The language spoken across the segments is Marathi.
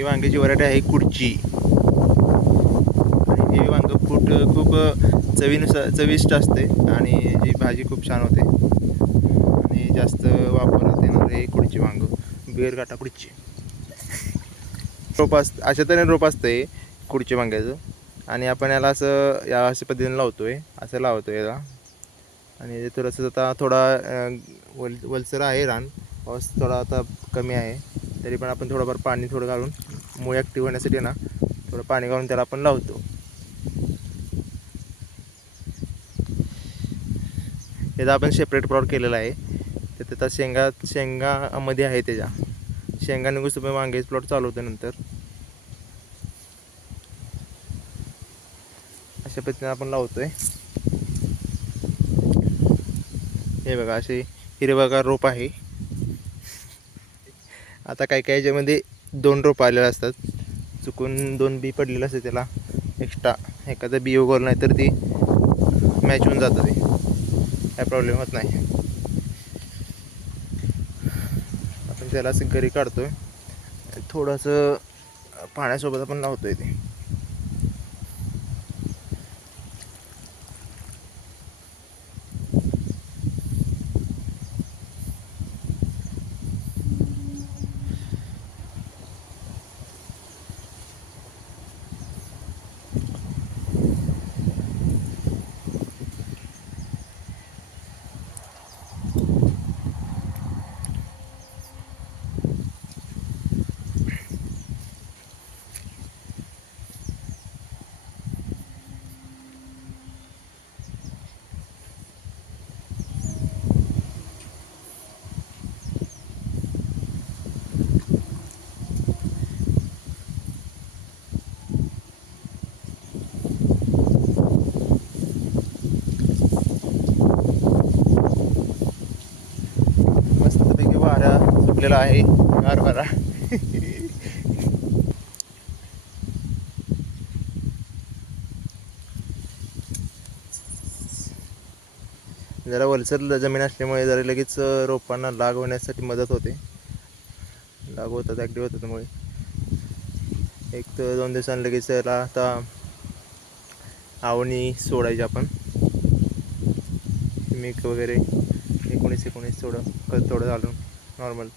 ही वांग्याची व्हरायटी आहे कुडची. आणि हे वांग खूप चविष्ट असते आणि जी भाजी खूप छान होते. आणि जास्त वापरण्यात येणार हे कुडची वांग, बेरकाटा कुडची. अशा तऱ्हेने रोप असते कुडची वांग्याचं. आणि आपण याला अशा पद्धतीने लावतोय, असं लावतो याला. आणि थोडंसं आता वलसर आहे रान, पाऊस थोडा आता कमी आहे, तरी पण आपण थोडंफार पाणी घालून मूळ ॲक्टिव्ह होण्यासाठी ना थोडं पाणी घालून त्याला आपण लावतो. याचा आपण सेपरेट प्लॉट केलेला आहे. तर त्याचा शेंगामध्ये आहे, त्याच्या शेंगा निघूस तुम्ही वांग्याचं प्लॉट चालू होतं. नंतर अशा पद्धतीने आपण लावतोय. हे बघा असे हिरवागार रोप आहे. आता काही याच्यामध्ये 2 रोप आलेले असतात, चुकून 2 बी पडलेलं असतं, त्याला एक्स्ट्रा एखादं बी उगवलं नाही तर ती मॅच होऊन जातं, ते काय प्रॉब्लेम होत नाही. आपण त्याला असं घरी काढतोय, थोडंसं पाण्यासोबत आपण लावतोय ते. मस्तपैकी वारा सुटलेला आहे, गार वारा. जरा वलसर जमीन असल्यामुळे जरा लगेच रोपांना लाग होण्यासाठी मदत होते, लाग होतात, ॲक्टिव्ह होतात. त्यामुळे 1 ते 2 दिवसांनी लगेच त्याला आता आवणी सोडायची आपण, मीठ वगैरे 19 थोडं घालून नॉर्मल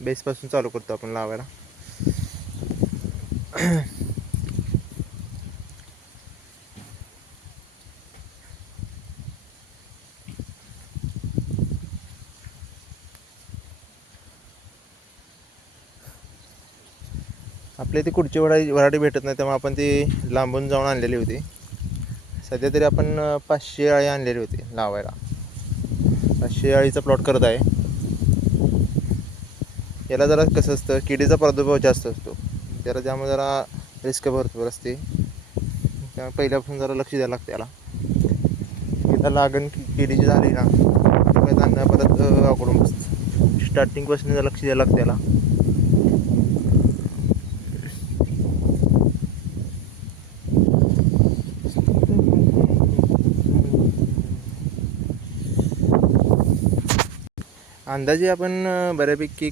बेसपासून चालू करतो आपण लावायला. आपल्या इथे कुडची व्हरायटी भेटत नाही, त्यामुळे आपण ती लांबून जाऊन आणलेली होती. सध्या तरी आपण 500 अळी आणलेली होती लावायला. 500 अळीचा प्लॉट करत आहे. याला जरा कसं असतं, किडीचा प्रादुर्भाव जास्त असतो, त्यामुळे जरा रिस्क भरपूर असते. त्यामुळे पहिल्यापासून जरा लक्ष द्यायला लागतं याला. एकदा लागण किडीची झाली ना, त्यांना परत अवघडून बसतं. स्टार्टिंगपासून जरा लक्ष द्यायला लागतं याला. अंदाजे आपण बऱ्यापैकी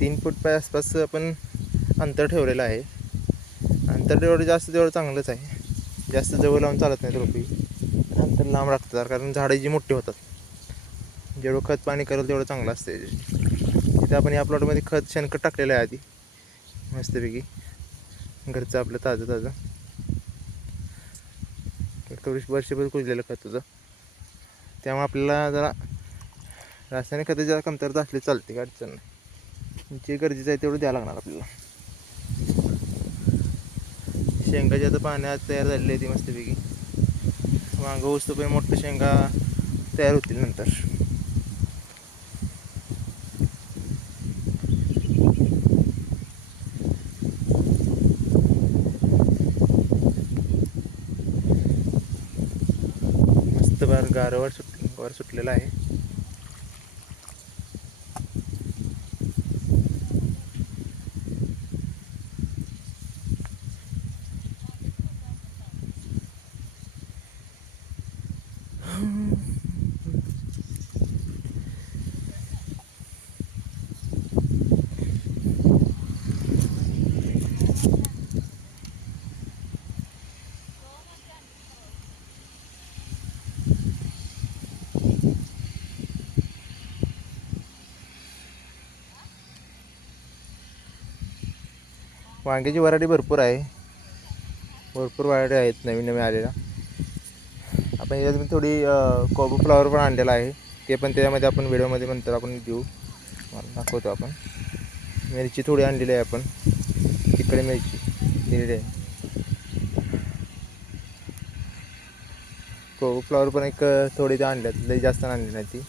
3 फूट आसपास आपण अंतर ठेवलेलं आहे. अंतर जेवढं जास्त तेवढं चांगलंच आहे. जास्त जवळ लावून चालत नाही रोपी, अंतर लांब राखतात, कारण झाडं जी मोठी होतात. जेवढं खत पाणी करेल तेवढं चांगलं असते. इथे आपण या प्लॉटमध्ये शेणखत टाकलेलं आहे आधी, मस्तपैकी घरचं आपलं ताजं थोडीशी वर्षभर कुजलेलं खत होतं. त्यामुळे आपल्याला जरा रासायनिक खतं जरा कमतरता असली चालते, काय अडचण नाही. जे गरजेचं आहे तेवढं द्यावं लागणार आपल्याला. शेंगाची आता पाण्यात तयार झालेली आहे ती मस्तपैकी. वांगं उचतोपर्यंत मोठं शेंगा तयार होतील नंतर. मस्त गारवर सुटलेला आहे. वांग्याची व्हरायटी भरपूर आहे, भरपूर व्हरायटी आहेत नवीन नवीन आलेल्या. आपण याच्यात मी थोडी कोबी फ्लॉवर पण आणलेला आहे, ते पण त्याच्यामध्ये आपण व्हिडिओमध्ये नंतर आपण देऊ, दाखवतो. आपण मिरची थोडी आणलेली आहे, आपण तिकडे मिरची दिलेली आहे. कोबी फ्लॉवर पण एक थोडी ते आणल्यात, लई जास्त आणली नाही ती.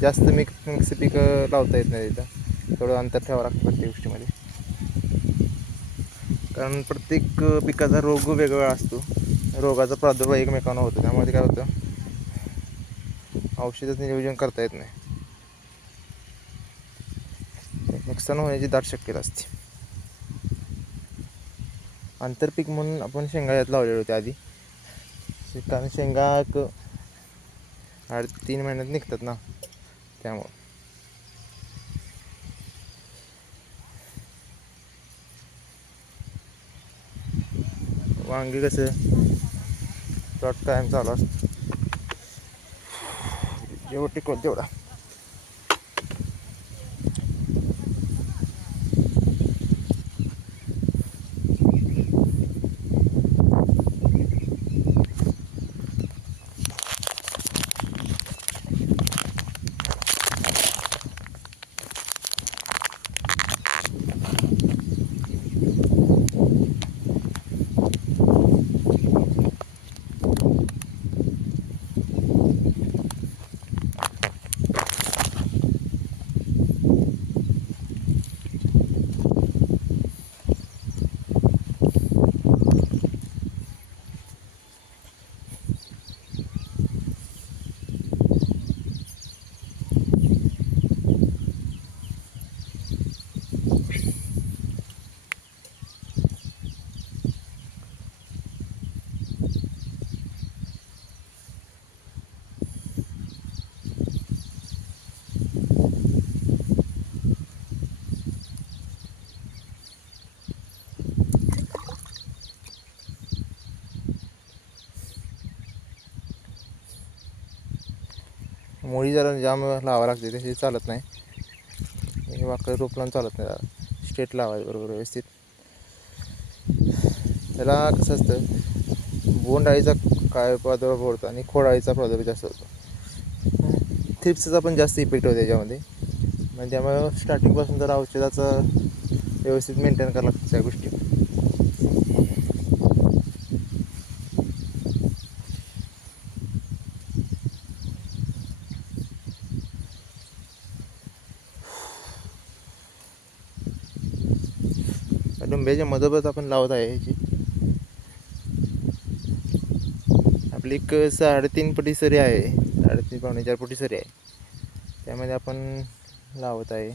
जास्त मिक्स पिकं लावता येत नाही तिथं, थोडं अंतर ठेवावं लागतं प्रत्येक गोष्टीमध्ये, कारण प्रत्येक पिकाचा रोग वेगवेगळा असतो. रोगाचा प्रादुर्भाव एकमेकांना होतो, त्यामुळे काय होतं, औषधाचं नियोजन करता येत नाही, नुकसान होण्याची दाट शक्यता असते. आंतरपीक म्हणून आपण शेंगा यात लावलेले होते आधी, कारण शेंगा 3 महिन्यात निघतात ना, त्यामुळं. वांगी कसं प्लॉट कायम चालू असतं, जेवढं टिकवलं तेवढा. मुळी जरा जाम लावावं लागते, तशी चालत नाही, वाकडं रोप लावून चालत नाही, जरा स्ट्रेट लावायचं बरोबर व्यवस्थित. त्याला कसं असतं, बोंड अळीचा काय प्रादुर्भाव होतो आणि खोड अळीचा प्रादुर्भाव जास्त होतो, थ्रिप्सचा पण जास्त इफेक्ट होतो त्याच्यामध्ये. म्हणजे त्यामुळे स्टार्टिंगपासून जर औषधाचं व्यवस्थित मेंटेन करावं लागतं त्या गोष्टी. डुंब्याच्या मधोमध आपण लावत आहे ह्याची, आपली एक 3.5 फुटी सरी आहे, 3.5 पावणे 4 फुटी सरी आहे, त्यामध्ये आपण लावत आहे.